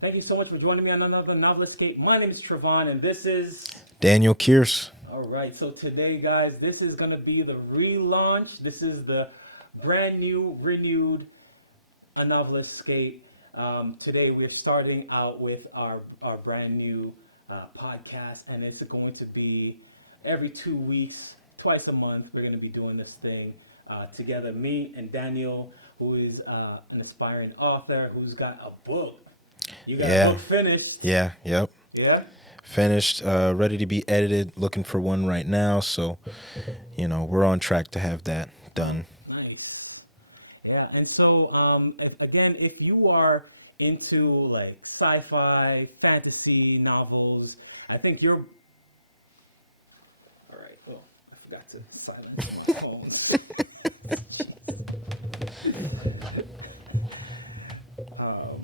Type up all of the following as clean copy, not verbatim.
Thank you so much for joining me on another Novel Escape. My name is Trevon, and this is. Daniel Kears. All right, so today, guys, this is going to be the relaunch. This is the brand new, renewed A Novel Escape. Today, we're starting out with our brand new podcast, and it's going to be every 2 weeks, twice a month. We're going to be doing this thing together. Me and Daniel, who is an aspiring author, who's got a book. You got a Yeah, book finished. yep. Yeah? Finished, ready to be edited. Looking for one right now. So, we're on track to have that done. Nice. Yeah, and so if you are into like sci-fi, fantasy novels, I think you're all right. Oh, I forgot to silence my phone. um,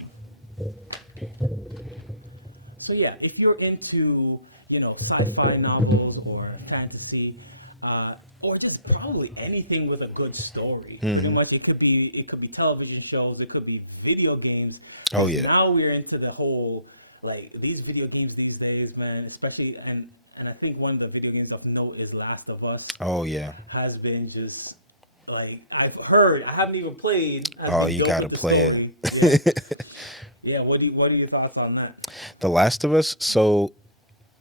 so yeah, if you're into sci-fi novels or fantasy, or just probably anything with a good story. Pretty Hmm. much, it could be television shows, it could be video games. Oh Like yeah. now we're into the whole like these video games these days, man. Especially and I think one of the video games of note is Last of Us. Oh yeah. Has been just like I've heard. I haven't even played. Has Oh, been you dope gotta with the play story. Yeah, it. yeah. What are your thoughts on that? The Last of Us. So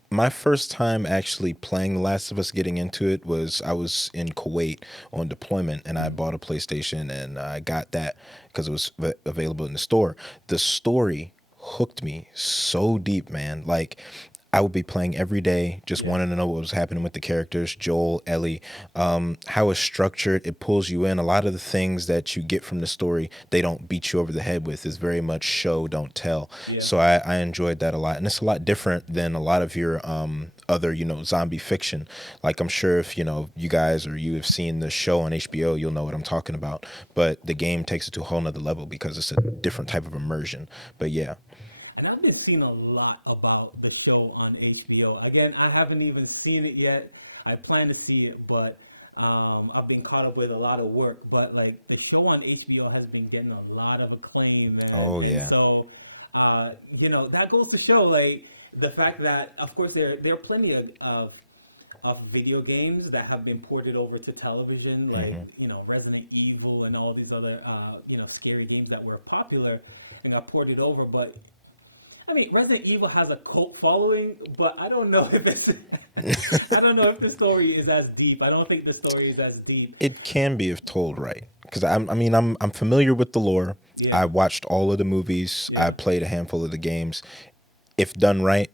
my first time actually playing The Last of Us, getting into it, was I was in Kuwait on deployment, and I bought a PlayStation, and I got that because it was available in the store. The story hooked me so deep, man. Like, I would be playing every day, just Yeah, wanting to know what was happening with the characters, Joel, Ellie, how it's structured. It pulls you in. A lot of the things that you get from the story, they don't beat you over the head with. It's very much show, don't tell. yeah. So I enjoyed that a lot, and it's a lot different than a lot of your other zombie fiction. Like, I'm sure if you guys or you have seen the show on HBO, you'll know what I'm talking about. But the game takes it to a whole nother level because it's a different type of immersion. But yeah. And I've been seeing a lot about the show on HBO. Again, I haven't even seen it yet. I plan to see it, but I've been caught up with a lot of work. But like the show on HBO has been getting a lot of acclaim, man. Oh And yeah. so, that goes to show like the fact that, of course, there are plenty of video games that have been ported over to television, like Hmm. Resident Evil and all these other scary games that were popular and got ported over. But I mean, Resident Evil has a cult following, but I don't know if it's. I don't know if the story is as deep. I don't think the story is as deep. It can be if told right. Because I'm familiar with the lore. Yeah, I watched all of the movies. yeah, I played a handful of the games. If done right,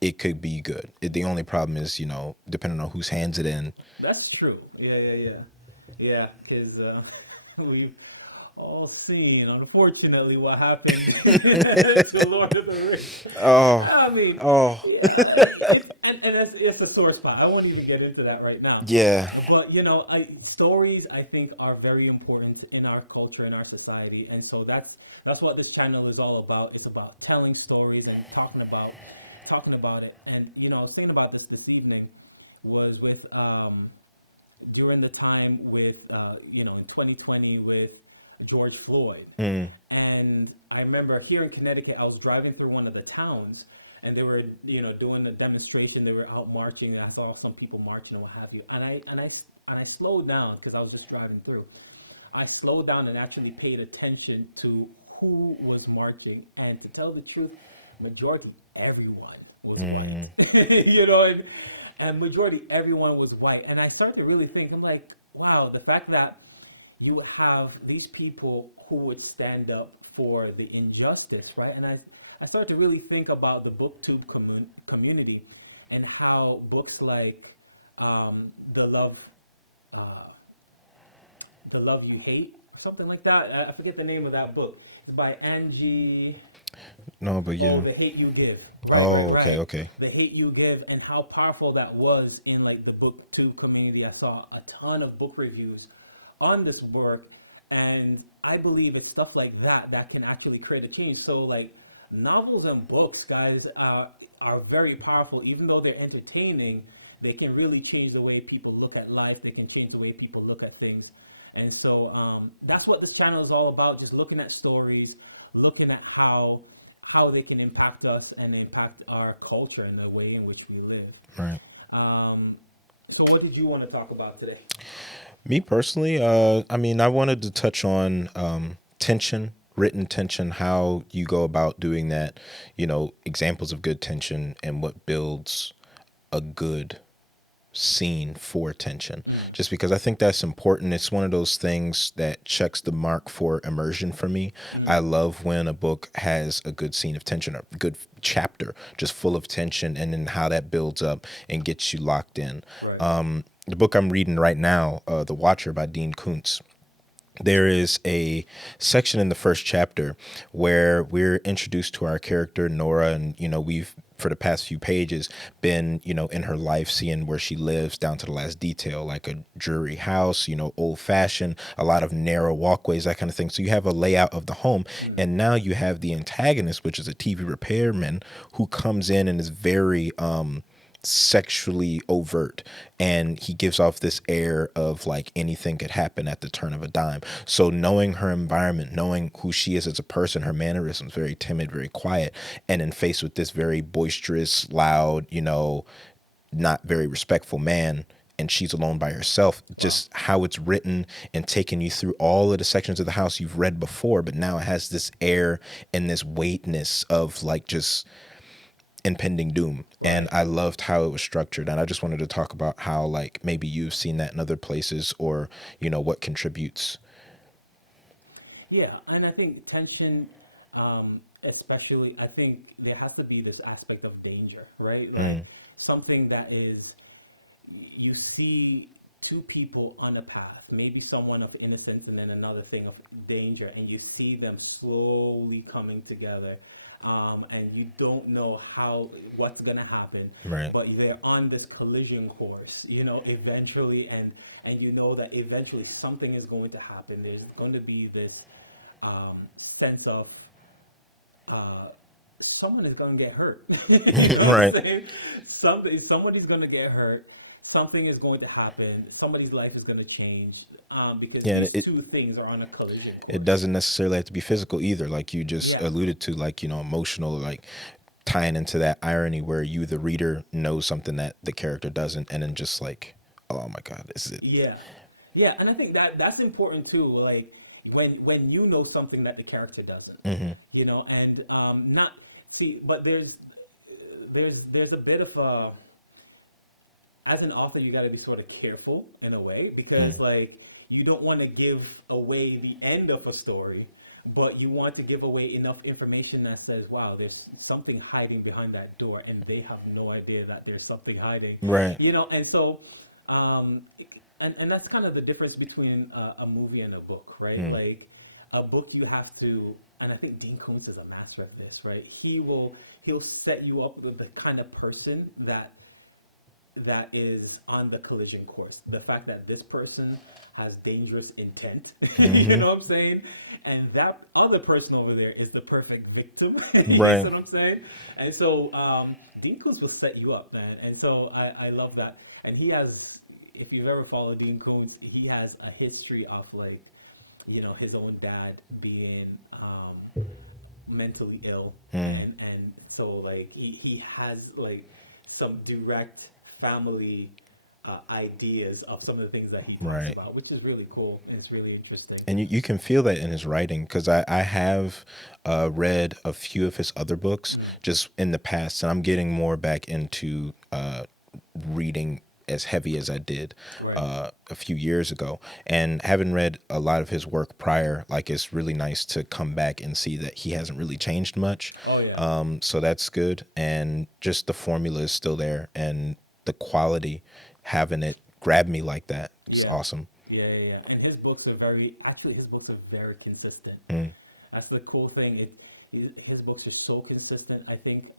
it could be good. The only problem is, depending on whose hands it in. that's true. Yeah, yeah, yeah, yeah. Because we've all seen, unfortunately, what happened to Lord of the Rings. Oh, I mean, oh, yeah, and it's the sore spot. I won't even get into that right now. yeah. But stories I think are very important in our culture, in our society, and so that's what this channel is all about. It's about telling stories and talking about it. And I was thinking about this evening was with during the time with in 2020 with George Floyd. Mm, And I remember here in Connecticut, I was driving through one of the towns, and they were, doing the demonstration. They were out marching, and I saw some people marching and what have you. And I slowed down because I was just driving through. I slowed down and actually paid attention to who was marching, and to tell the truth, majority everyone was mm, white. And majority everyone was white. And I started to really think, I'm like, wow, the fact that you would have these people who would stand up for the injustice, right? And I started to really think about the booktube community and how books like um, the love uh, the love you hate or something like that. I forget the name of that book. It's by Angie. no, but Oh, yeah. the hate you give. Right, right, Oh, okay, right. okay. The hate you give, and how powerful that was in like the booktube community. I saw a ton of book reviews on this work, and I believe it's stuff like that that can actually create a change. So like novels and books, guys, are very powerful. Even though they're entertaining, they can really change the way people look at life. They can change the way people look at things. And so that's what this channel is all about. Just looking at stories, looking at how they can impact us and impact our culture and the way in which we live. Right. Um, so, what did you want to talk about today? Me personally, I mean, I wanted to touch on tension, written tension, how you go about doing that, examples of good tension and what builds a good scene for tension. Mm, Just because I think that's important. It's one of those things that checks the mark for immersion for me. I mm, love when a book has a good scene of tension, a good chapter just full of tension, and then how that builds up and gets you locked in. right. The book I'm reading right now, The Watcher by Dean Koontz, there is a section in the first chapter where we're introduced to our character Nora, and we've for the past few pages been in her life, seeing where she lives down to the last detail, like a dreary house, old fashioned, a lot of narrow walkways, that kind of thing. So you have a layout of the home, Mm, and now you have the antagonist, which is a TV repairman, who comes in and is very sexually overt, and he gives off this air of like anything could happen at the turn of a dime. So knowing her environment, knowing who she is as a person, her mannerisms, very timid, very quiet, and then faced with this very boisterous, loud, not very respectful man, and she's alone by herself, wow. just how it's written and taking you through all of the sections of the house you've read before, but now it has this air and this weightness of like just impending doom. Right. And I loved how it was structured, and I just wanted to talk about how like maybe you've seen that in other places, or what contributes. Yeah, and I think tension, especially, I think there has to be this aspect of danger, right? Like Mm, something that is, you see two people on a path, maybe someone of innocence and then another thing of danger, and you see them slowly coming together, and you don't know what's gonna happen, right. but they're on this collision course, eventually, and you know that eventually something is going to happen. There's going to be this sense of uh, someone is going to get hurt. You know what I'm Right. saying? Somebody's going to get hurt. Something is going to happen. Somebody's life is going to change because Yeah, and these it two things are on a collision it course. doesn't necessarily have to be physical either, like you just Yeah, alluded to, like emotional, like tying into that irony where you, the reader, know something that the character doesn't, and then just like, oh my god, this is it. yeah, yeah, and I think that's important too. Like when you know something that the character doesn't, Hmm. and not see, but there's a bit of a as an author, you got to be sort of careful in a way because, Mm, like, you don't want to give away the end of a story, but you want to give away enough information that says, "Wow, there's something hiding behind that door," and they have no idea that there's something hiding, right. And so, um, and that's kind of the difference between a movie and a book, right? Mm, Like, a book you have to, and I think Dean Koontz is a master of this, right? He'll set you up with the kind of person that is on the collision course. The fact that this person has dangerous intent, you hmm. know what I'm saying? And that other person over there is the perfect victim. You see Right. what I'm saying? And so Dean Koontz will set you up, man. And so I love that. And he has, if you've ever followed Dean Koontz, he has a history of like, his own dad being mentally ill, Mm, and so like he has like some direct family ideas of some of the things that he talks right. about, which is really cool and it's really interesting. And you can feel that in his writing, because I have read a few of his other books Mm, just in the past, and I'm getting more back into reading as heavy as I did right. a few years ago. And having read a lot of his work prior, like it's really nice to come back and see that he hasn't really changed much. Oh yeah. So that's good. And just the formula is still there, and the quality, having it grab me like that, it's Yeah. awesome. Yeah. And his books are very consistent. Mm. That's the cool thing. His books are so consistent. I think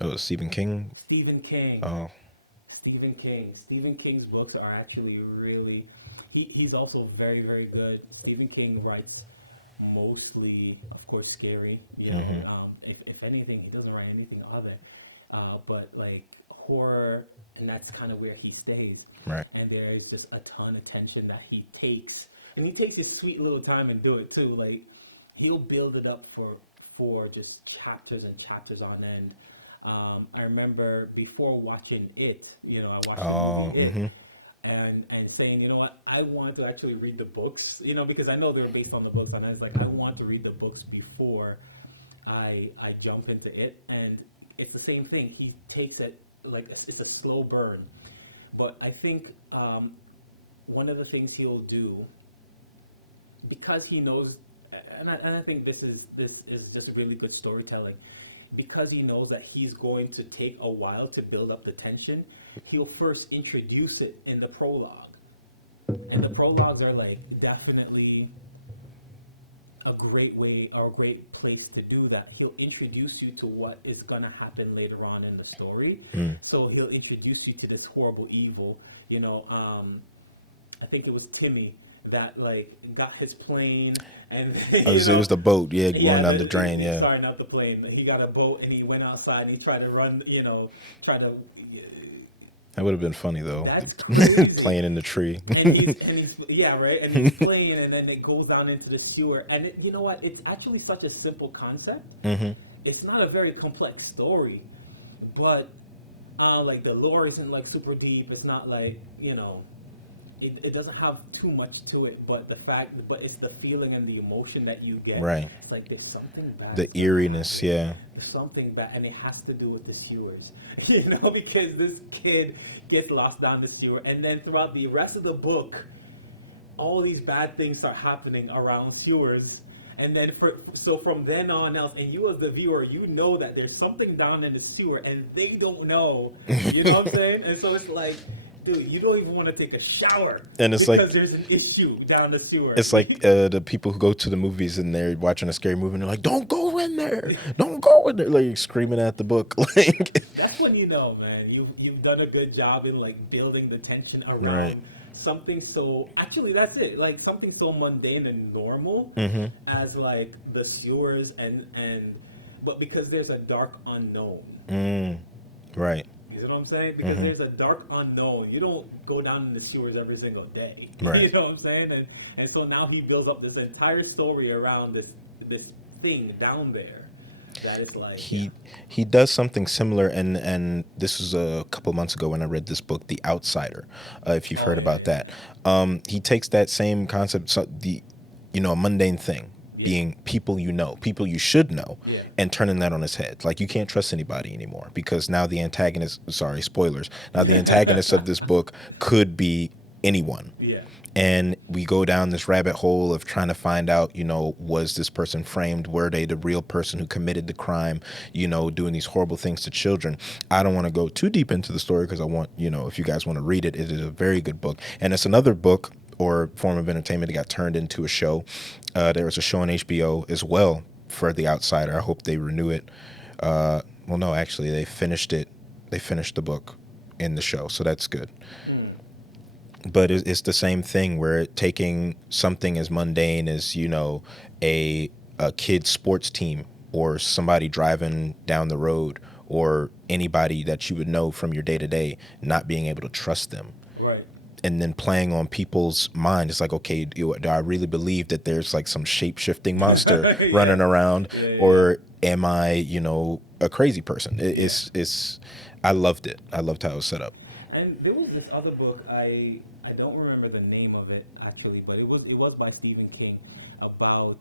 Oh, Stephen King. Stephen King. Oh, Stephen King. Stephen King's books are actually really. He's also very, very good. Stephen King writes mostly, of course, scary. hmm. If anything, he doesn't write anything other, but like horror, and that's kind of where he stays. Right. And there is just a ton of tension that he takes, and he takes his sweet little time and do it too. Like he'll build it up for for just chapters and chapters on end. I remember before watching it, I watched the Oh, movie It, and saying, what, I want to actually read the books, because I know they're based on the books, and I was like, I want to read the books before I jump into it, and it's the same thing. He takes it like it's a slow burn, but I think one of the things he'll do, because he knows, and I think this is just really good storytelling, because he knows that he's going to take a while to build up the tension. He'll first introduce it in the prologue, and the prologues are like definitely a great way or a great place to do that. He'll introduce you to what is going to happen later on in the story. So he'll introduce you to this horrible evil. I think it was Timmy that like got his plane, and then, it was the boat, yeah, going down the drain, yeah. Sorry, not the plane. He got a boat and he went outside and he tried to run. Try to. That would have been funny though. That's crazy. Playing in the tree. and he's yeah, right. And he's playing, and then it goes down into the sewer. And you know what? It's actually such a simple concept. It's not a very complex story, but like the lore isn't like super deep. It's not like It doesn't have too much to it, but it's the feeling and the emotion that you get. Right. It's like there's something bad. The eeriness, yeah. There's something bad, and it has to do with the sewers, because this kid gets lost down the sewer, and then throughout the rest of the book, all these bad things start happening around sewers, and then from then on else, and you as the viewer, you know that there's something down in the sewer, and they don't know. You know what I'm saying? And so it's like, dude, you don't even want to take a shower, and it's because like there's an issue down the sewer. It's like the people who go to the movies and they're watching a scary movie and they're like, "Don't go in there! Don't go in there!" Like screaming at the book. Like that's when you know, man, you've done a good job in like building the tension around right. something so. Actually, that's it. Like something so mundane and normal as like the sewers but because there's a dark unknown. Right. You know what I'm saying? Because there's a dark unknown. You don't go down in the sewers every single day. Right. You know what I'm saying? And so now he builds up this entire story around this thing down there that is like he does something similar, and this was a couple months ago when I read this book, The Outsider. If you've heard about that, he takes that same concept, so a mundane thing. Being people people you should know, and turning that on its head. Like you can't trust anybody anymore because now the antagonist, sorry, spoilers, now the antagonist of this book could be anyone. Yeah. And we go down this rabbit hole of trying to find out, was this person framed? Were they the real person who committed the crime, doing these horrible things to children? I don't want to go too deep into the story because I want, if you guys want to read it, it is a very good book. And it's another book or form of entertainment that got turned into a show. There was a show on HBO as well for The Outsider. I hope they renew it. Well, no, actually, they finished it. They finished the book in the show, so that's good. But it's the same thing where taking something as mundane as, a kid's sports team or somebody driving down the road or anybody that you would know from your day-to-day, not being able to trust them. And then playing on people's mind. It's like, okay, do I really believe that there's like some shape-shifting monster running around? Or am I, a crazy person? I loved it. I loved how it was set up. And there was this other book, I don't remember the name of it actually, but it was by Stephen King about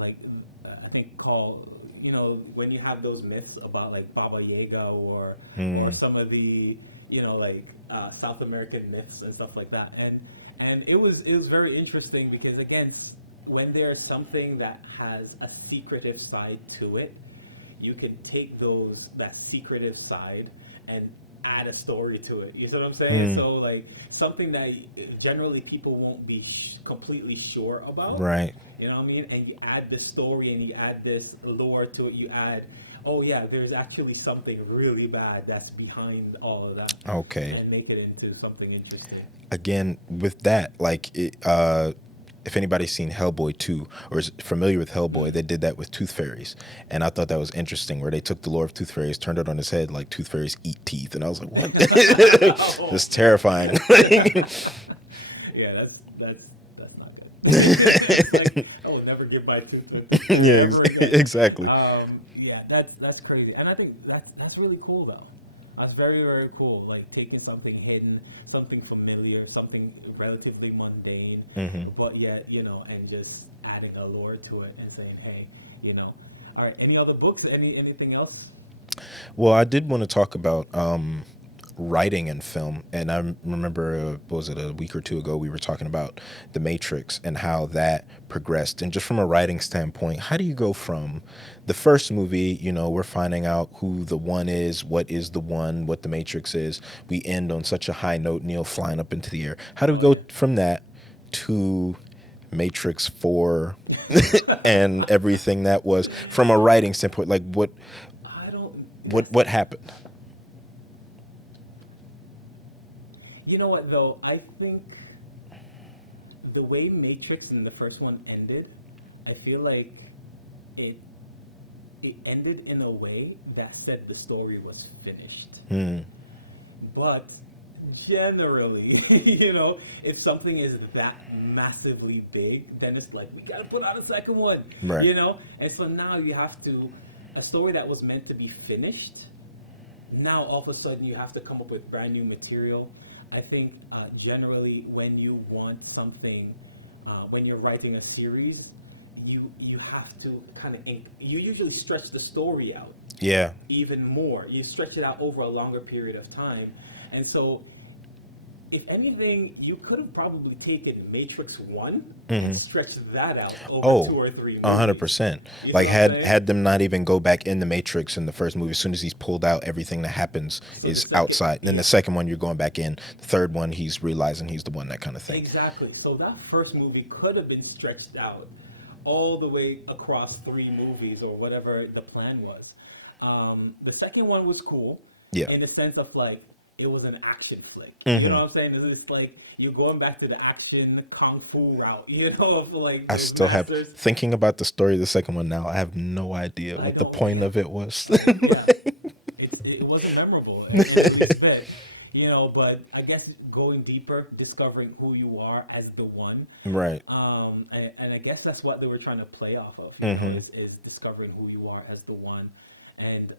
I think called, when you have those myths about like Baba Yaga or some of the South American myths and stuff like that, and it was very interesting because again, when there's something that has a secretive side to it, you can take that secretive side and add a story to it. You know what I'm saying? So like something that generally people won't be completely sure about. Right. You know what I mean? And you add this story and you add this lore to it. You add, oh yeah, there's actually something really bad that's behind all of that. Okay. And make it into something interesting. Again, with that, if anybody's seen Hellboy 2 or is familiar with Hellboy, they did that with Tooth Fairies. And I thought that was interesting where they took the lore of Tooth Fairies, turned it on its head, like Tooth Fairies eat teeth. And I was like, what? It's terrifying. Yeah, that's not good. I would never never get by two Yeah, ever again. exactly. Yeah, that's crazy, and I think that's really cool though. That's very very cool. Like taking something hidden, something familiar, something relatively mundane, Hmm. but yet and just adding a lore to it and saying, hey, you know, all right. Any other books? Anything else? Well, I did want to talk about writing in film, and I remember, what was it, a week or two ago, we were talking about The Matrix and how that progressed. And just from a writing standpoint, how do you go from the first movie, we're finding out who the one is, what is the one, what The Matrix is. We end on such a high note, Neo flying up into the air. How do we Oh go yeah. from that to Matrix 4 and everything that was from a writing standpoint? Like I don't. what happened? You know what though? I think the way Matrix in the first one ended, I feel like it it ended in a way that said the story was finished. Hmm. But generally, if something is that massively big, then it's like we gotta put out a second one, Right. And so now you have to a story that was meant to be finished. Now all of a sudden you have to come up with brand new material. I think generally when you want something, when you're writing a series, you have to kind of you usually stretch the story out Yeah. even more. You stretch it out over a longer period of time. And so, if anything, you could have probably taken Matrix 1 and Hmm. stretched that out over Oh, two or three a hundred movies. percent. You see Like what I'm saying? had them not even go back in the Matrix in the first movie. As soon as he's pulled out, everything that happens So the is second, outside. Then the second one, you're going back in. The third one, he's realizing he's the one, that kind of thing. exactly. So that first movie could have been stretched out all the way across three movies or whatever the plan was. The second one was cool Yeah. in the sense of like it was an action flick. You know Hmm. what I'm saying? It's like you're going back to the action kung fu route. Of like I those still have, masters. thinking about the story of the second one now, I have no idea I what the know, point of it was. yeah, it wasn't memorable. It really fit. But I guess going deeper, discovering who you are as the one, Right. and I guess that's what they were trying to play off of. Hmm. Is discovering who you are as the one, and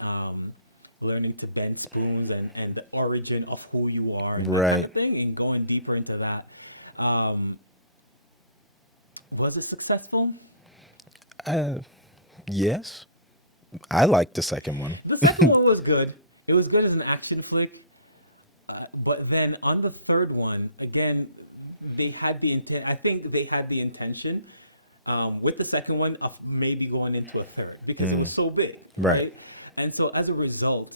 learning to bend spoons and the origin of who you are, and that kind Right. of thing, and going deeper into that. Um, was it successful? Uh, yes. I like the second one. The second one was good. It was good as an action flick. But then on the third one, again, they had the intent. I think they had the intention with the second one of maybe going into a third because it was so big, Right. right? And so as a result,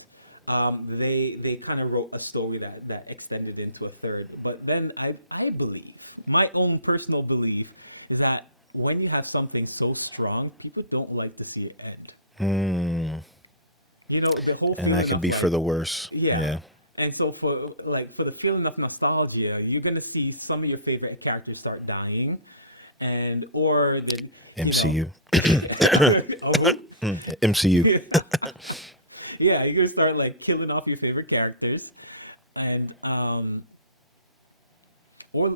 they kind of wrote a story that extended into a third. But then I believe my own personal belief is that when you have something so strong, people don't like to see it end. Mm. The whole And that feeling could of be for like, the worse. yeah. Yeah. And so for the feeling of nostalgia, you're gonna see some of your favorite characters start dying, and or the MCU. oh, who? MCU. Yeah, you're gonna start like killing off your favorite characters, and or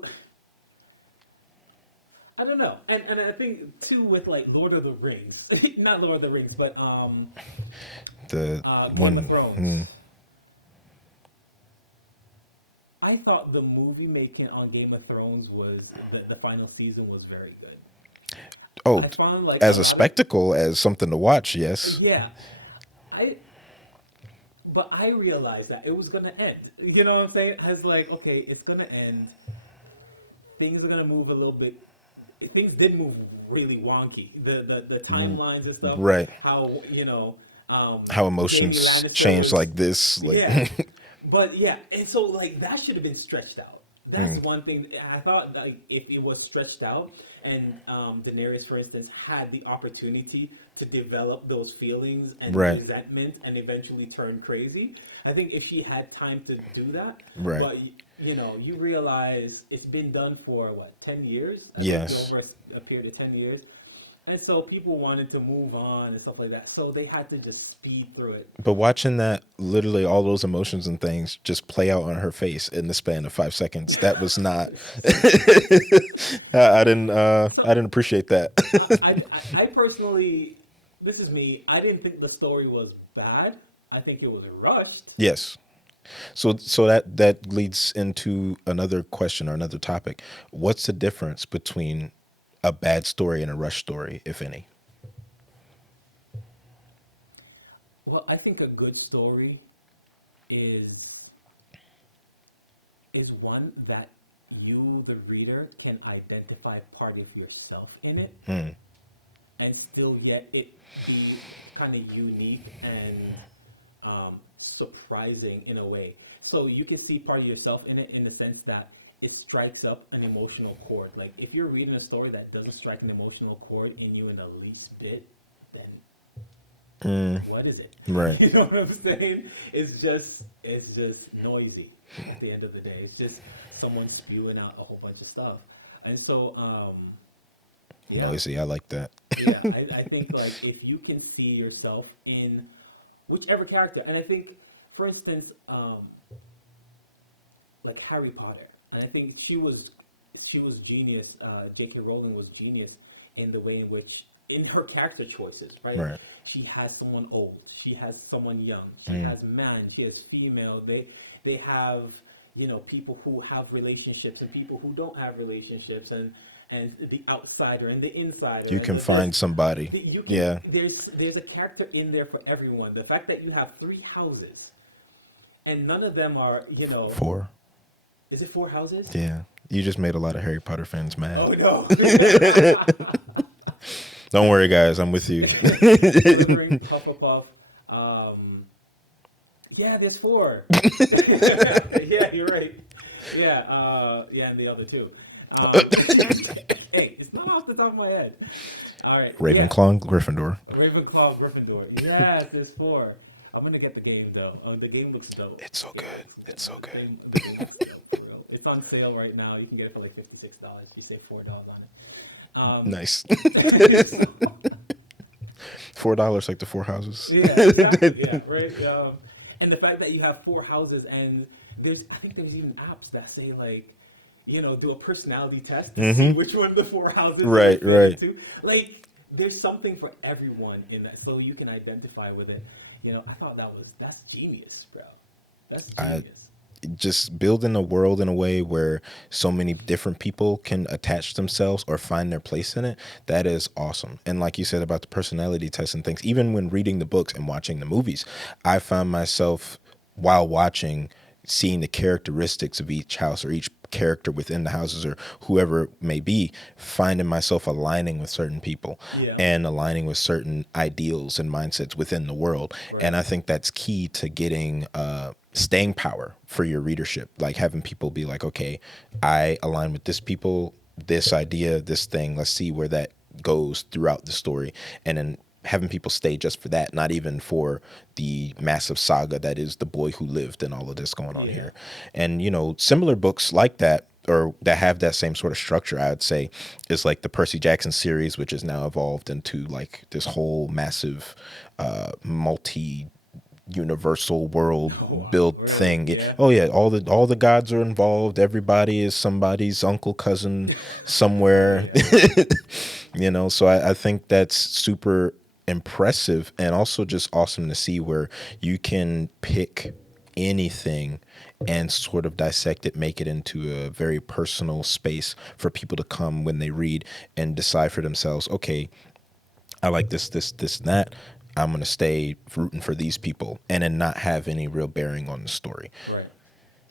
I don't know, and I think too with like Lord of the Rings, not Lord of the Rings, but The Game of one. Thrones. I thought the movie making on Game of Thrones was the final season was very good. Oh, I found like a as a lot of spectacle, as something to watch, yes. yeah, I but I realized that it was gonna end. You know what I'm saying? I was like, okay, it's gonna end. Things are gonna move a little bit. Things did move really wonky. The timelines and stuff. Right. How How Jamie emotions Lannister change was like this. Like, yeah, but yeah, and so like that should have been stretched out. That's one thing I thought. Like if it was stretched out, and Daenerys, for instance, had the opportunity to develop those feelings and right. resentment, and eventually turn crazy. I think if she had time to do that, Right. but you realize it's been done for what 10 years. I think Yes. over a period of 10 years, And so people wanted to move on and stuff like that. So they had to just speed through it. But watching that, literally all those emotions and things just play out on her face in the span of 5 seconds, that was not. So I didn't appreciate that. I personally, this is me. I didn't think the story was bad. I think it was rushed. Yes. So that leads into another question or another topic. What's the difference between a bad story and a rush story, if any? Well, I think a good story is one that you, the reader, can identify part of yourself in it, Hmm. and still yet it be kind of unique and surprising in a way. So you can see part of yourself in it in the sense that it strikes up an emotional chord. Like if you're reading a story that doesn't strike an emotional chord in you in the least bit, then Mm, what is it? right. You know what I'm saying? It's just noisy at the end of the day. It's just someone spewing out a whole bunch of stuff. And so yeah, Noisy. I like that. yeah, I think like if you can see yourself in whichever character, and I think, for instance, like Harry Potter, and I think she was genius. J.K. Rowling was genius in the way in which in her character choices, right? Right. She has someone old, she has someone young, she Mm. has man, she has female. They have people who have relationships and people who don't have relationships, and the outsider and the insider, You and can find somebody. you can Yeah. there's a character in there for everyone. The fact that you have three houses and none of them are, Four. is it four houses? Yeah. You just made a lot of Harry Potter fans mad. Oh no. Don't worry, guys. I'm with you. Slytherin, Hufflepuff. Um, yeah, there's four. Yeah, you're right. Yeah, yeah, and the other two. Hey, it's not off the top of my head. All right, yeah. Ravenclaw, Gryffindor. Ravenclaw, Gryffindor. Yes, there's four. I'm gonna get the game though. The game looks dope. It's so Yeah, good. It's so good. the game looks dope for real. It's on sale right now. You can get it for like $56. You save $4 on Nice. it. So, $4 like the four houses. yeah, exactly. Yeah, right. And the fact that you have four houses, and I think there's even apps that say like, do a personality test to see Mm-hmm. which one of the four houses you Right, fit right. into. Like, there's something for everyone in that, so you can identify with it. I thought that's genius, bro. That's I genius. just building a world in a way where so many different people can attach themselves or find their place in it. That is awesome. And like you said about the personality tests and things, even when reading the books and watching the movies, I found myself while watching seeing the characteristics of each house or each character within the houses or whoever it may be, finding myself aligning with certain people Yeah. and aligning with certain ideals and mindsets within the world. Right. And I think that's key to getting staying power for your readership, like having people be like, okay, I align with this people, this idea, this thing, let's see where that goes throughout the story. And then having people stay just for that, not even for the massive saga that is The Boy Who Lived and all of this going on Yeah. here. And similar books like that or that have that same sort of structure, I would say, is like the Percy Jackson series, which is now evolved into like this whole massive multi universal world Oh, wow. build Really? thing. Yeah. Oh yeah, all the gods are involved. Everybody is somebody's uncle, cousin somewhere. So I think that's super impressive and also just awesome to see where you can pick anything and sort of dissect it, make it into a very personal space for people to come when they read and decide for themselves, okay, I like this, and that. I'm going to stay rooting for these people and then not have any real bearing on the story. Right.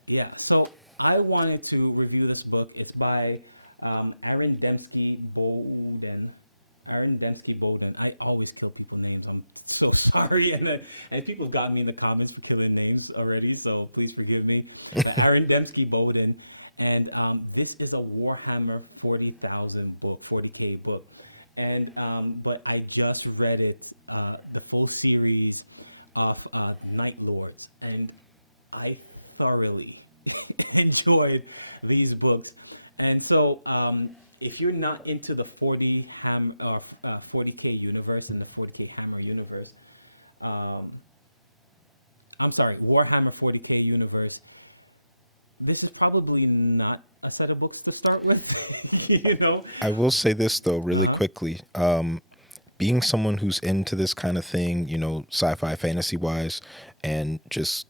Yeah. So I wanted to review this book. It's by Aaron Dembski Bowden. Aaron Dembski Bowden. I always kill people's names. I'm so sorry, and people have gotten me in the comments for killing names already. So please forgive me. But Aaron Dembski Bowden, and this is a Warhammer 40,000 book, 40K book, and but I just read it, the full series of Night Lords, and I thoroughly enjoyed these books. And so, if you're not into the 40K universe and the 40K Hammer universe, um, I'm sorry, Warhammer 40K universe, this is probably not a set of books to start with. you know? I will say this though, really Uh-huh. quickly. Being someone who's into this kind of thing, sci-fi, fantasy wise, and just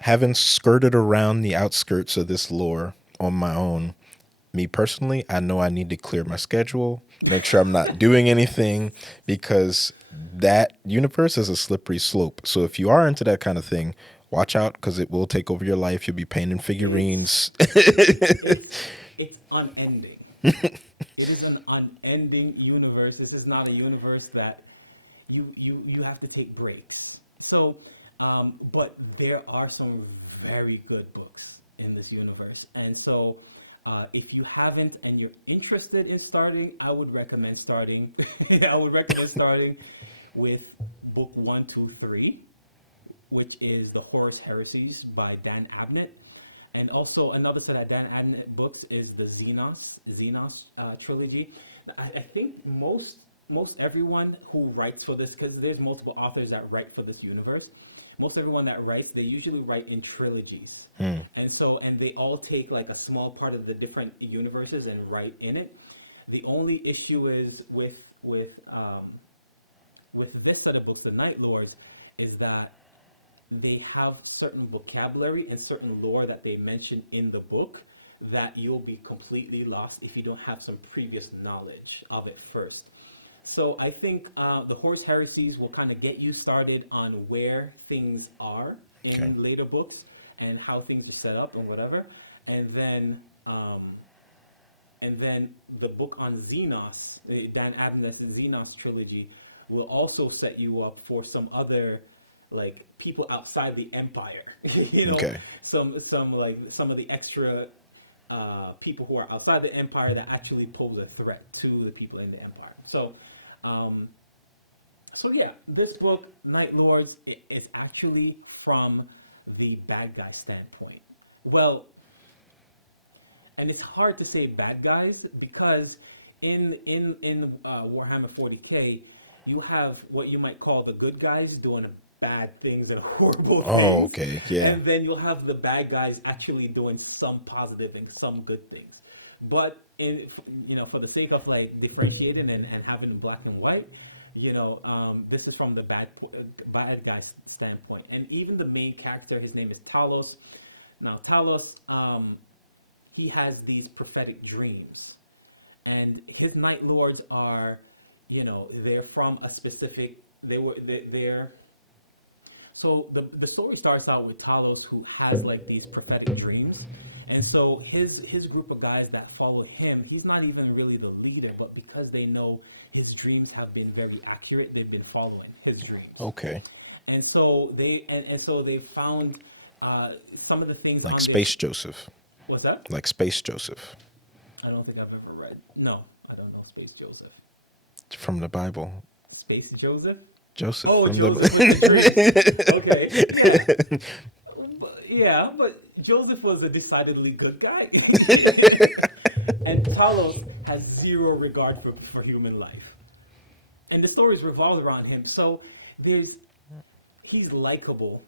having skirted around the outskirts of this lore on my own, me personally, I know I need to clear my schedule, make sure I'm not doing anything because that universe is a slippery slope. So if you are into that kind of thing, watch out because it will take over your life. You'll be painting It's figurines. it's it's unending. It is an unending universe. This is not a universe that you have to take breaks. So, but there are some very good books in this universe, and so if you haven't and you're interested in starting, I would recommend starting. I would recommend starting with book 1, 2, 3, which is the Horus Heresies by Dan Abnett. And also another set of Dan Abnett books is the Xenos trilogy. I think most everyone who writes for this, because there's multiple authors that write for this universe. Most everyone that writes, they usually write in trilogies, Hmm. and they all take like a small part of the different universes and write in it. The only issue is with this set of books, the Night Lords, is that they have certain vocabulary and certain lore that they mention in the book that you'll be completely lost if you don't have some previous knowledge of it first. So I think the Horse Heresies will kind of get you started on where things are Okay. in later books and how things are set up and whatever, and then the book on Xenos, Dan Abnett's Xenos trilogy, will also set you up for some other like people outside the empire. Okay. Some of the extra people who are outside the empire that actually pose a threat to the people in the empire. Um, so yeah, this book, Night Lords, is actually from the bad guy standpoint. Well, and it's hard to say bad guys because in Warhammer 40K, you have what you might call the good guys doing bad things and horrible Oh, things, okay. Yeah. and then you'll have the bad guys actually doing some positive things, some good things. But for the sake of like differentiating and having black and white, this is from the bad guy's standpoint, and even the main character, his name is Talos. Now, Talos, he has these prophetic dreams, and his night lords are, they're from a specific. They're so the story starts out with Talos, who has like these prophetic dreams, and so his group of guys that follow him, he's not even really the leader, but because they know his dreams have been very accurate, they've been following his dreams, Okay. and so they found some of the things Like on the. Space Joseph. What's that? Like Space Joseph I don't think I've ever read. No, I don't know Space Joseph. from the Bible. Space Joseph? Joseph Oh, from Joseph with the dreams. the. Okay, yeah. Yeah, but Joseph was a decidedly good guy. And Talos has zero regard for human life. And the stories revolve around him. So there's he's likable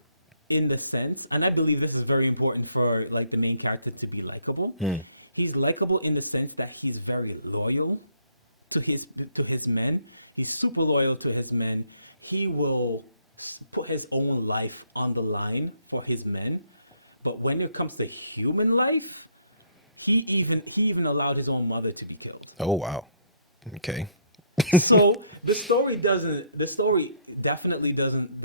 in the sense, and I believe this is very important for like the main character to be likable. Hmm. He's likable in the sense that he's very loyal to his men. He's super loyal to his men. He will put his own life on the line for his men. But when it comes to human life, he even allowed his own mother to be killed. Oh wow. Okay. So the story definitely doesn't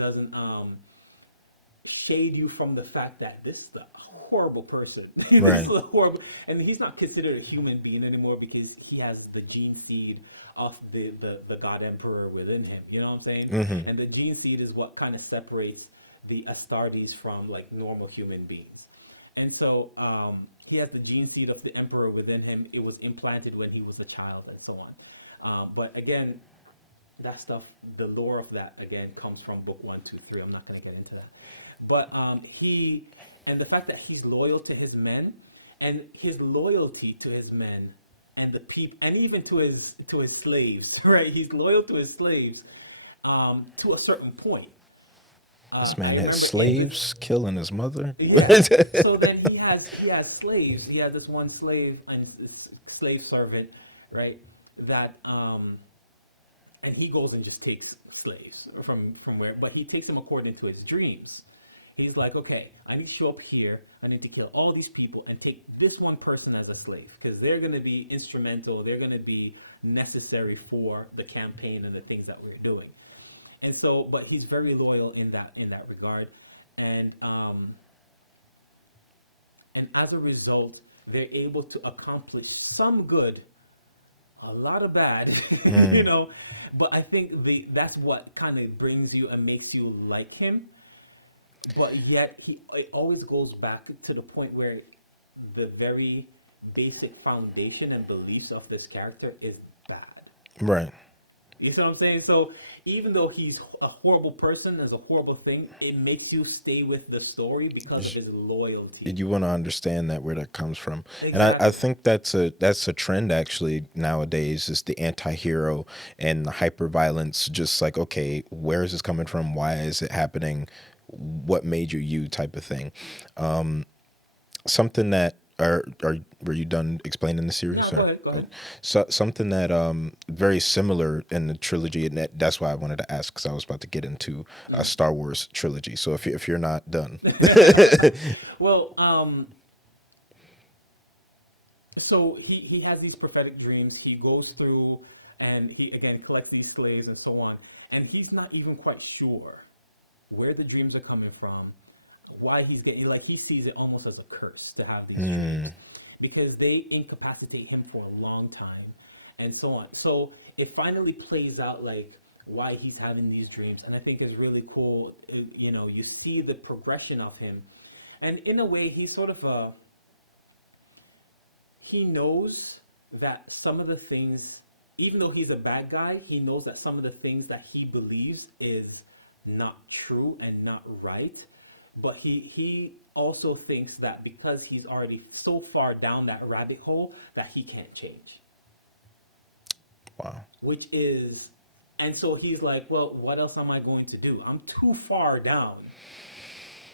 shade you from the fact that this is a horrible person. This Right. is a horrible, and he's not considered a human being anymore because he has the gene seed of the God Emperor within him. You know what I'm saying? Hmm. And the gene seed is what kind of separates the Astartes from like normal human beings. And so he has the gene seed of the Emperor within him. It was implanted when he was a child, and so on. But again, that stuff, the lore of that again comes from book 1, 2, 3. I'm not going to get into that. But and the fact that he's loyal to his men, and his loyalty to his men and the people, and even to his slaves, right? He's loyal to his slaves to a certain point. This man I has remember in this, slaves killing his mother. yeah. So then he has slaves. He has this one slave and slave servant, right? That and he goes and just takes slaves from where, but he takes them according to his dreams. He's like, okay, I need to show up here. I need to kill all these people and take this one person as a slave because they're going to be instrumental. They're going to be necessary for the campaign and the things that we're doing. And so, but he's very loyal in that regard, and as a result, they're able to accomplish some good, a lot of bad, you know. But I think that's what kind of brings you and makes you like him. But yet, it always goes back to the point where the very basic foundation and beliefs of this character is bad. Right. You see what I'm saying? So even though he's a horrible person, as a horrible thing, it makes you stay with the story because of his loyalty. You want to understand that where that comes from, and I Exactly. think that's a trend actually nowadays, is the anti-hero and the hyper violence. Just like, okay, where is this coming from? Why is it happening? What made you type of thing. Something that are were you done explaining the Yeah, series, go or ahead, go ahead. so something that very similar in the trilogy, and that's why I wanted to ask, because I was about to get into a Star Wars trilogy. So if you're not done. Well, so he has these prophetic dreams. He goes through and he again collects these slaves and so on, and he's not even quite sure where the dreams are coming from, why he's getting, like, he sees it almost as a curse to have these dreams because they incapacitate him for a long time and so on. So it finally plays out like why he's having these dreams, and I think is really cool. You know, you see the progression of him, and in a way, he's sort of a he knows that some of the things, even though he's a bad guy, he knows that some of the things that he believes is not true and not right. But he also thinks that because he's already so far down that rabbit hole that he can't change. Wow. Which is, and so he's like, well, what else am I going to do? I'm too far down.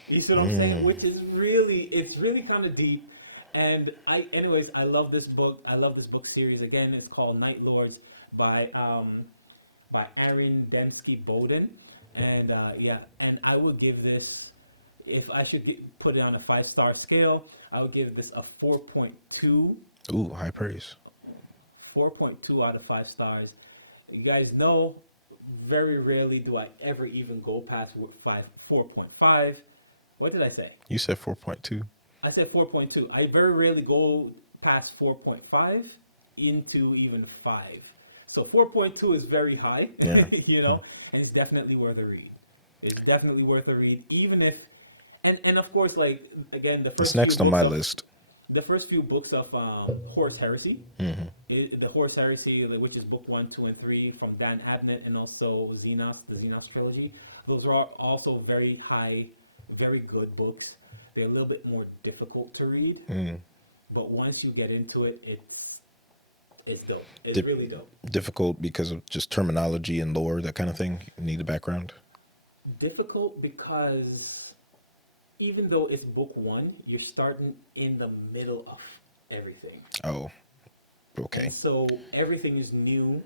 You see what I'm saying? Which is really, it's really kind of deep. And anyways, I love this book. I love this book series. Again, it's called Night Lords by Aaron Dembski Bowden. And yeah, and I would give this, if I should put it on a 5-star scale, I would give this a 4.2, Ooh, high praise. 4.2 out of 5 stars. You guys know, very rarely do I ever even go past 4.5. What did I say? You said 4.2. I said 4.2. I very rarely go past 4.5 into even 5. So 4.2 is very high, Yeah. you know, and it's definitely worth a read. It's definitely worth a read, even if, and of course, like, again, It's next on my list. the first few books of Horus Heresy, the Horus Heresy, which is book 1, 2, and 3 from Dan Abnett, and also Xenos, the Xenos trilogy. Those are also very high, very good books. They're a little bit more difficult to read, but once you get into it, it's dope. It's Dip- really dope. Difficult because of just terminology and lore, that kind of thing. You need the background. Difficult because even though it's book 1, you're starting in the middle of everything. Oh, okay. And so everything is new.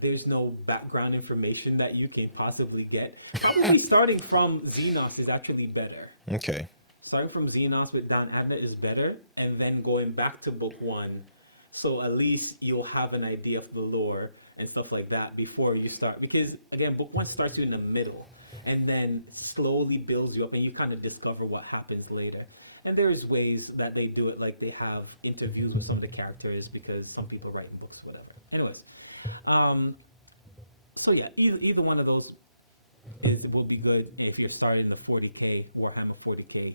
There's no background information that you can possibly get. Probably starting from Xenos is actually better. Okay. Starting from Xenos with Dan Abnett is better, and then going back to book 1, so at least you'll have an idea of the lore and stuff like that before you start. Because again, book 1 starts you in the middle, and then slowly builds you up, and you kind of discover what happens later. And there's ways that they do it, like they have interviews with some of the characters because some people write books, whatever. Anyways, so yeah, either one of those will be good if you're starting the 40K Warhammer 40K.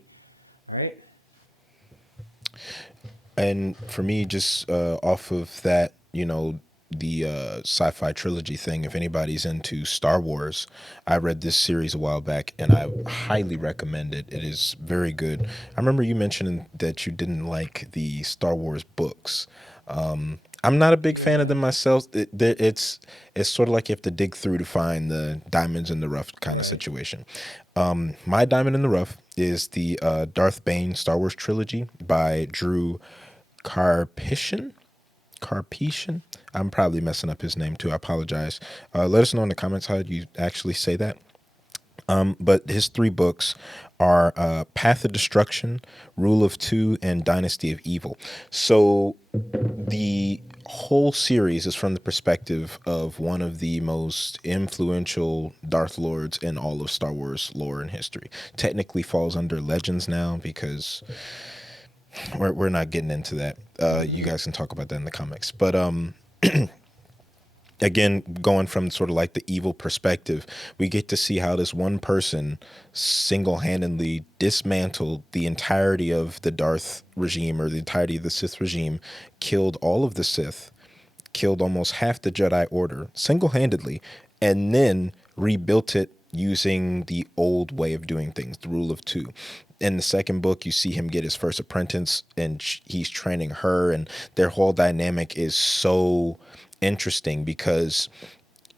All right. And for me, just off of that, the sci-fi trilogy thing, if anybody's into Star Wars, I read this series a while back and I highly recommend it. It is very good. I remember you mentioning that you didn't like the Star Wars books. I'm not a big fan of them myself. It's sort of like you have to dig through to find the diamonds in the rough kind of Right. situation. My diamond in the rough is the Darth Bane Star Wars trilogy by Drew Karpyshyn. Karpyshyn. I'm probably messing up his name too. I apologize. Let us know in the comments how you actually say that. But his three books are Path of Destruction, Rule of Two, and Dynasty of Evil. So the whole series is from the perspective of one of the most influential Darth Lords in all of Star Wars lore and history. Technically falls under Legends now because we're not getting into that. You guys can talk about that in the comics. But again, going from sort of like the evil perspective, we get to see how this one person single-handedly dismantled the entirety of the Darth regime or the entirety of the Sith regime, killed all of the Sith, killed almost half the Jedi Order single-handedly, and then rebuilt it using the old way of doing things, the rule of two. In the second book, you see him get his first apprentice, and he's training her, and their whole dynamic is so interesting because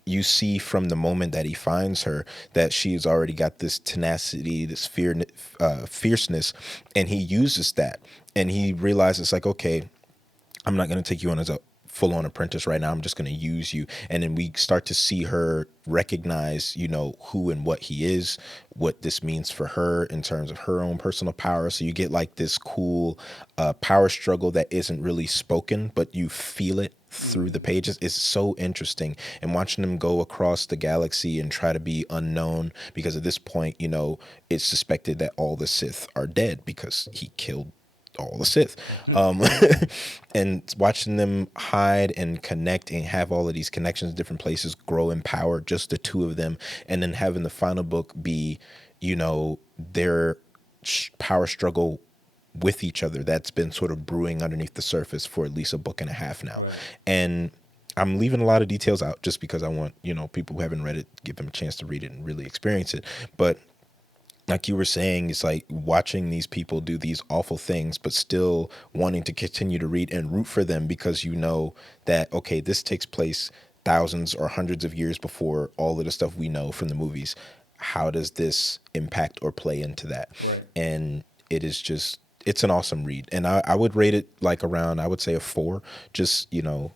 you see from the moment that he finds her that she's already got this tenacity, this fierceness, and he uses that, and he realizes like, okay, I'm not going to take you on as a full on apprentice right now. I'm just going to use you. And then we start to see her recognize, you know, who and what he is, what this means for her in terms of her own personal power. So you get like this cool power struggle that isn't really spoken, but you feel it through the pages. Is so interesting, and watching them go across the galaxy and try to be unknown, because at this point, you know, it's suspected that all the Sith are dead because he killed all the Sith. Um, and watching them hide and connect and have all of these connections in different places, grow in power, just the two of them, and then having the final book be, you know, their power struggle with each other that's been sort of brewing underneath the surface for at least a book and a half now. Right. And I'm leaving a lot of details out just because I want, you know, people who haven't read it, give them a chance to read it and really experience it. But like you were saying, it's like watching these people do these awful things, but still wanting to continue to read and root for them because you know that, okay, this takes place thousands or hundreds of years before all of the stuff we know from the movies. How does this impact or play into that? Right. And it is just, it's an awesome read. And I would rate it like around, I would say a 4, just, you know,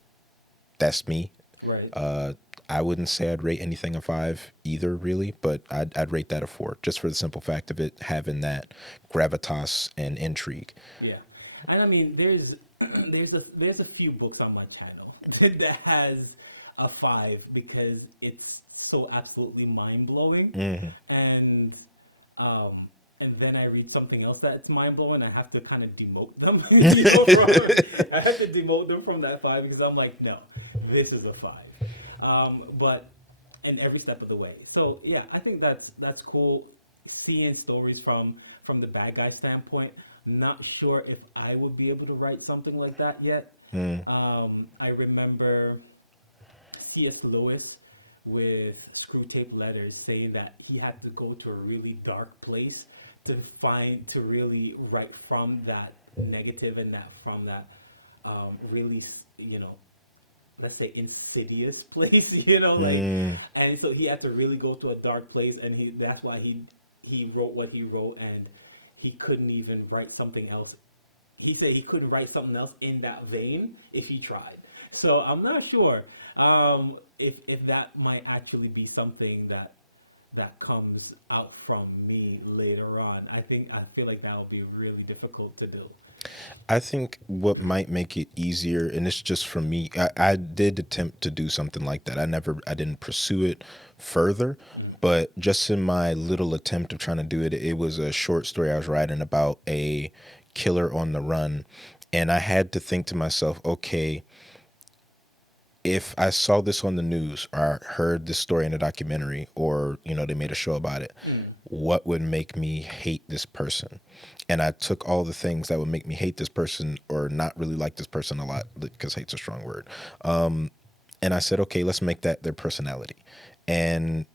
that's me. Right. I wouldn't say I'd rate anything a 5 either, really, but I'd rate that a 4 just for the simple fact of it having that gravitas and intrigue. Yeah, and I mean, there's a few books on my channel that has a 5 because it's so absolutely mind blowing, and um, and then I read something else that's mind blowing. I have to kind of demote them. I have to demote them from that 5 because I'm like, no, this is a 5. But in every step of the way. So yeah, I think that's cool. Seeing stories from the bad guy standpoint. Not sure if I would be able to write something like that yet. I remember C.S. Lewis with Screw Tape Letters saying that he had to go to a really dark place to really write from that negative and that from that really, you know, let's say insidious place, you know, like, and so he had to really go to a dark place, and that's why he wrote what he wrote, and he couldn't even write something else. He said he couldn't write something else in that vein if he tried. So I'm not sure if that might actually be something that comes out from me later on. I feel like that would be really difficult to do. I think what might make it easier, and it's just for me, I did attempt to do something like that. I didn't pursue it further, but just in my little attempt of trying to do it, it was a short story I was writing about a killer on the run. And I had to think to myself, okay, if I saw this on the news or heard this story in a documentary or, you know, they made a show about it, what would make me hate this person? And I took all the things that would make me hate this person or not really like this person a lot, because hate's a strong word. And I said, okay, let's make that their personality. And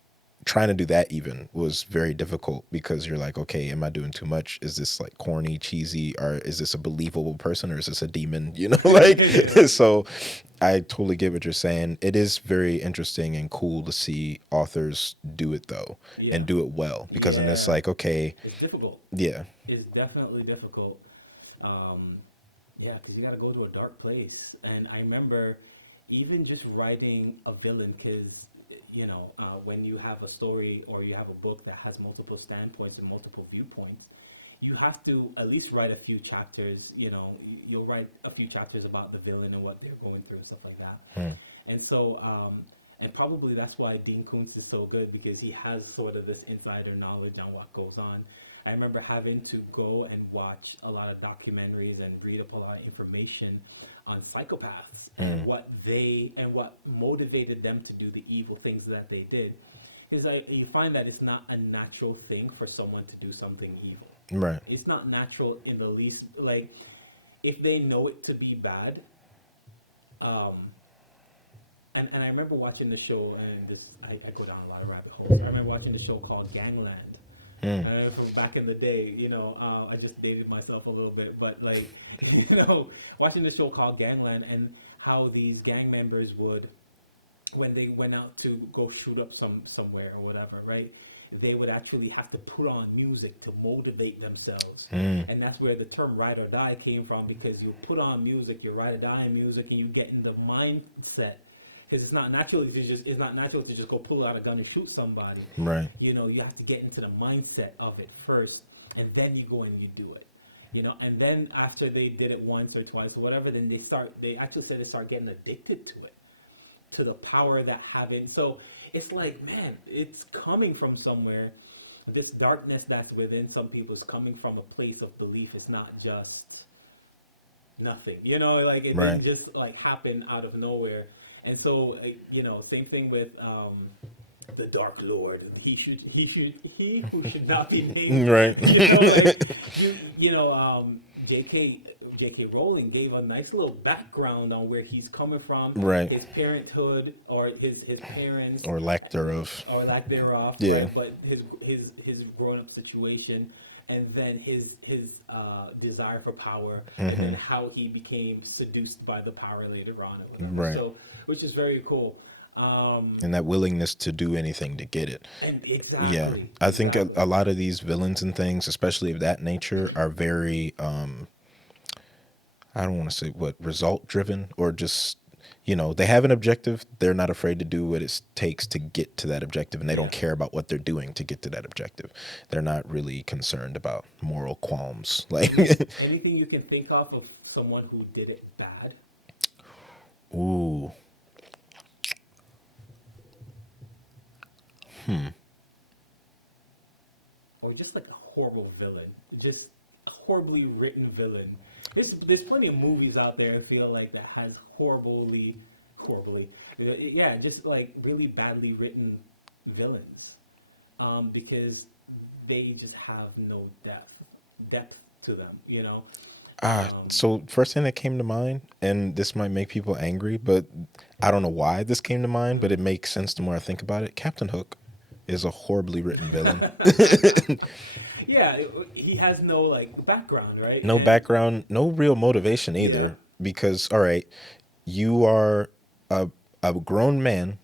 trying to do that even was very difficult because you're like, okay, am I doing too much? Is this like corny, cheesy, or is this a believable person, or is this a demon? You know, like, so I totally get what you're saying. It is very interesting and cool to see authors do it though, Yeah. and do it well, because then it's Yeah. like, okay, It's difficult. yeah, It's definitely difficult. Um, yeah, because you got to go to a dark place. And I remember even just writing a villain, because when you have a story or you have a book that has multiple standpoints and multiple viewpoints, you have to at least write a few chapters. You'll write a few chapters about the villain and what they're going through and stuff like that. Hmm. And so, and probably that's why Dean Koontz is so good, because he has sort of this insider knowledge on what goes on. I remember having to go and watch a lot of documentaries and read up a lot of information on psychopaths and what motivated them to do the evil things that they did. Is like you find that it's not a natural thing for someone to do something evil. right, It's not natural in the least. Like if they know it to be bad, um, and I remember watching the show, and I go down a lot of rabbit holes. I remember watching the show called Gangland. hmm. From back in the day, I just dated myself a little bit, but like, watching the show called Gangland and how these gang members would, when they went out to go shoot up somewhere or whatever, right? They would actually have to put on music to motivate themselves, and that's where the term "ride or die" came from, because you put on music, you ride or die music, and you get in the mindset. Because it's not natural to just go pull out a gun and shoot somebody. Right, You have to get into the mindset of it first, and then you go and you do it. And then after they did it once or twice or whatever, then they actually said they start getting addicted to it, to the power that having. So it's like, man, it's coming from somewhere. This darkness that's within some people is coming from a place of belief. It's not just nothing. Like it right. didn't just like happen out of nowhere. And so, same thing with the Dark Lord. He who should not be named. Right. Like J.K. Rowling gave a nice little background on where he's coming from, Right. his parenthood, or his parents, Or lack thereof. or lack thereof. Yeah. Right? But his grown up situation, and then his desire for power, and then how he became seduced by the power later on, or whatever. Right. So, which is very cool. And that willingness to do anything to get it. And exactly. Yeah. I think a lot of these villains and things, especially of that nature, are very, I don't want to say what, result driven, or just, they have an objective. They're not afraid to do what it takes to get to that objective, and they don't care about what they're doing to get to that objective. They're not really concerned about moral qualms. Like, Anything you can think of someone who did it bad? ooh. Or just like a horrible villain, just a horribly written villain. There's plenty of movies out there, I feel like, that has horribly, yeah, just like really badly written villains, because they just have no depth to them. So first thing that came to mind, and this might make people angry, but I don't know why this came to mind, but it makes sense the more I think about it. Captain Hook is a horribly written villain. Yeah, he has no like background, right? No And background, no real motivation either. Yeah. Because, all right, you are a grown man,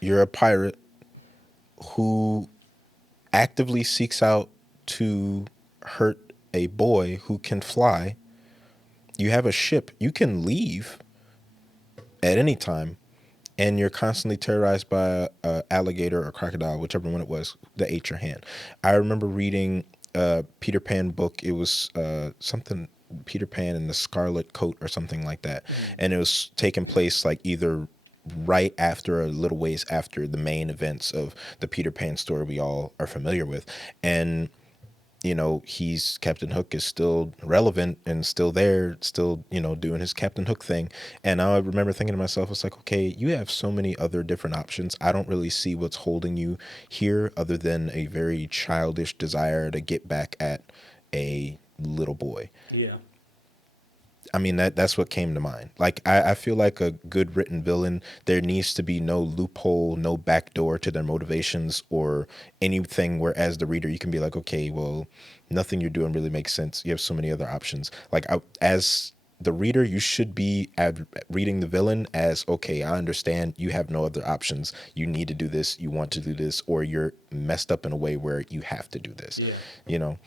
you're a pirate who actively seeks out to hurt a boy who can fly. You have a ship, you can leave at any time, and you're constantly terrorized by a alligator or crocodile, whichever one it was that ate your hand. I remember reading a Peter Pan book. It was something Peter Pan and the Scarlet Coat or something like that, and it was taking place like either right after or a little ways after the main events of the Peter Pan story we all are familiar with. And Captain Hook is still relevant and still there, still, doing his Captain Hook thing. And I remember thinking to myself, it's like, okay, you have so many other different options. I don't really see what's holding you here other than a very childish desire to get back at a little boy. yeah, I mean, that's what came to mind. Like, I feel like a good written villain, there needs to be no loophole, no backdoor to their motivations or anything where as the reader you can be like, okay, well, nothing you're doing really makes sense. You have so many other options. Like, as the reader, you should be reading the villain as, okay, I understand you have no other options. You need to do this, you want to do this, or you're messed up in a way where you have to do this, Yeah. you know?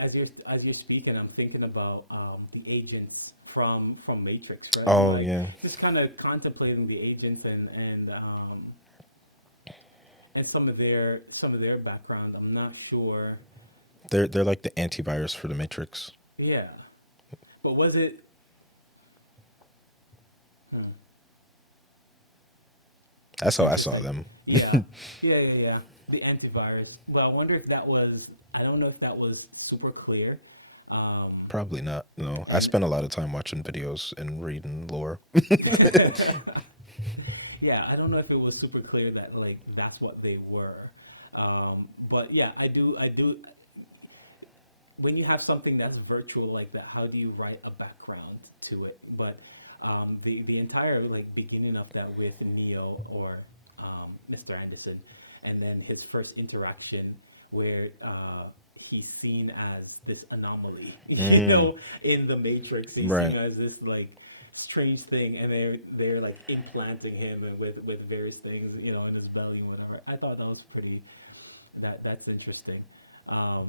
As you're speaking, I'm thinking about the agents from Matrix, right? I'm Oh, like yeah. just kind of contemplating the agents and some of their background. I'm not sure. They're like the antivirus for the Matrix. Yeah, but was it? Hmm. That's how I Was it saw like? them. Yeah, yeah. The antivirus. Well, I wonder if that was. I don't know if that was super clear. Um, Probably not. No, I and spent a lot of time watching videos and reading lore. yeah, I don't know if it was super clear that like that's what they were. But yeah, I do. When you have something that's virtual like that, how do you write a background to it? But the entire like beginning of that with Neo or Mr. Anderson, and then his first interaction where he's seen as this anomaly, you Mm, know, in the Matrix. He's right. seen as this like strange thing, and they're like implanting him and with various things, you know, in his belly and whatever. I thought that was pretty. That's interesting. Um,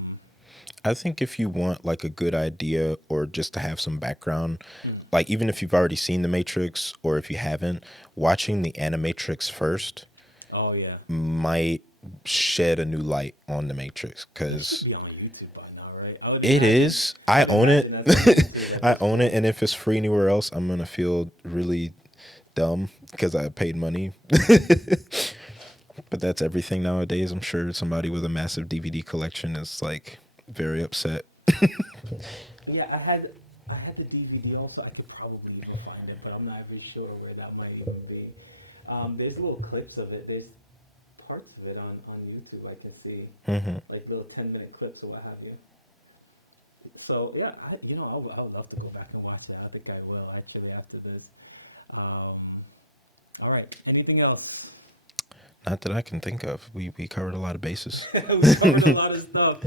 I think if you want like a good idea or just to have some background, mm, like even if you've already seen The Matrix or if you haven't, watching the Animatrix first oh yeah, might shed a new light on The Matrix it should because be on YouTube by now, right? I would it imagine. is. I I would own it. imagine I'd be listening to it I every own day. it, and if it's free anywhere else, I'm gonna feel really dumb because I paid money. But that's everything nowadays. I'm sure somebody with a massive DVD collection is like very upset. Yeah, I had the DVD also. I could probably even find it, but I'm not even sure where that might even be. There's little clips of it. There's parts of it on YouTube I can see, Hmm. like little 10-minute clips or what have you. So yeah, I would love to go back and watch that. I think I will actually after this. Um, all right. Anything else? Not that I can think of. We covered a lot of bases. We covered a lot of stuff.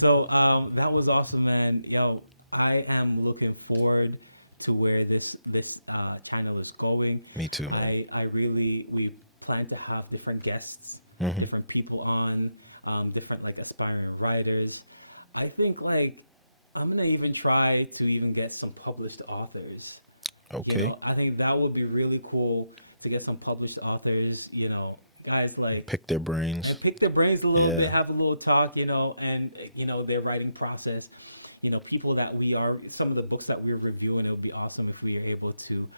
So that was awesome, man. Yo, I am looking forward to where this channel is going. Me too, man. I really we plan to have different guests, Hmm. different people on, different like aspiring writers. I think like I'm gonna even try to even get some published authors. You Okay. know, I think that would be really cool to get some published authors. You know, guys like Pick their brains. and pick their brains a little Yeah. bit, have a little talk, you know, and you know their writing process. You know, people that we are, some of the books that we're reviewing. It would be awesome if we are able to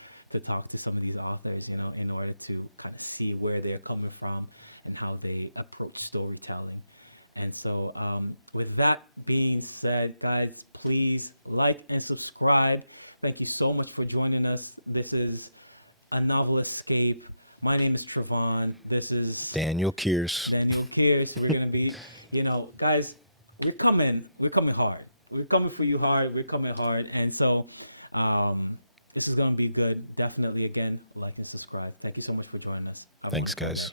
talk to some of these authors, you know, in order to kind of see where they're coming from and how they approach storytelling. And so, with that being said, guys, please like and subscribe. Thank you so much for joining us. This is A Novel Escape. My name is Trevon. This is Daniel Kears. then who cares? We're gonna be, you know, guys. We're coming hard. We're coming for you hard. We're coming hard, and so this is gonna be good. Definitely, again, like and subscribe. Thank you so much for joining us. Have a Thanks, wonderful day. guys.